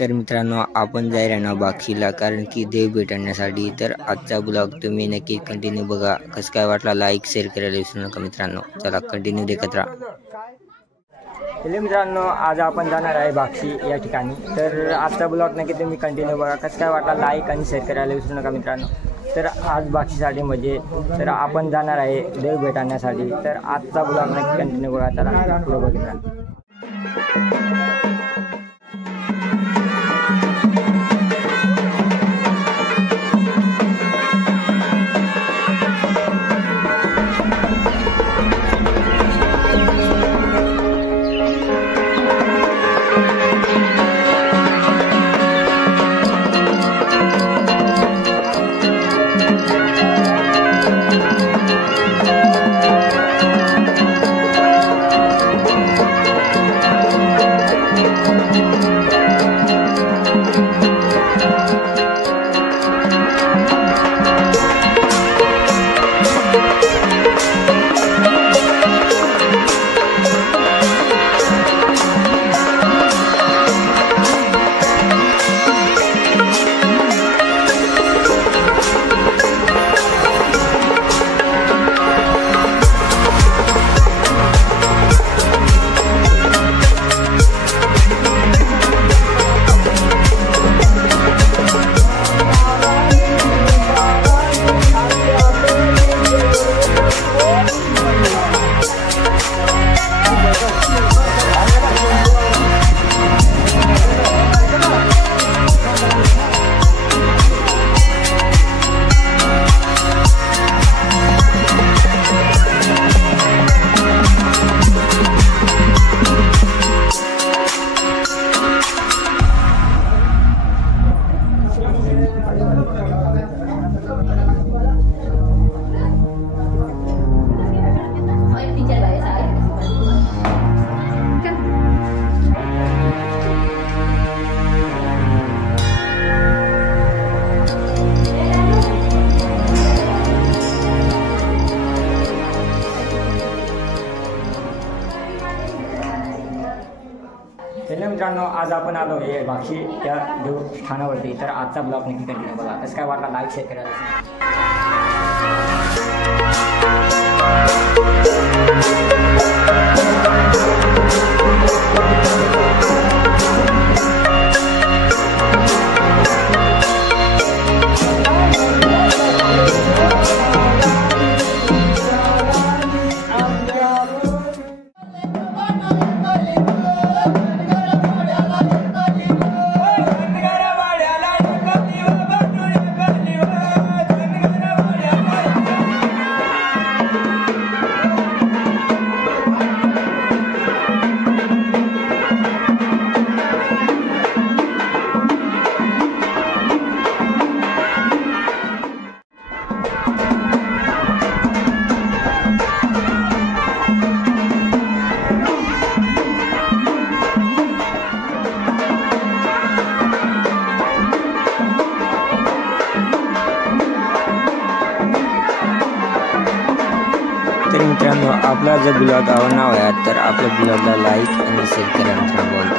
तर मित्रांनो आपण जाईल आहे ना बागशीला, कारण की देव भेटण्यासाठी। तर आजचा ब्लॉग तुम्ही नक्की कंटिन्यू बघा। कसं काय वाटला लाईक शेअर करायला विसरू नका मित्रांनो। चला कंटिन्यू देखत राहा। हॅलो मित्रांनो, आज आपण जाणार आहे बागशी या ठिकाणी। तर आजचा ब्लॉग नक्की तुम्ही कंटिन्यू बघा। कसं काय वाटला लाईक आणि शेअर करायला विसरू नका मित्रांनो। तर आज बागशीसाठी म्हणजे तर आपण जाणार आहे देव भेटण्यासाठी। तर आजचा ब्लॉग नक्की कंटिन्यू बघा। चला पुढे बघूया। मित्रांनो, आज आपण आलो आहे बागशी या देवस्थानावरती। तर आजचा ब्लॉग नक्की कंटिन्यू बघा। कसं काय वाटला लाईक शेअर करायला। तर मित्रांनो, आपला जर ब्लॉग आवडला तर आपल्या ब्लॉगला लाईक आणि शेअर करा मित्रांनो।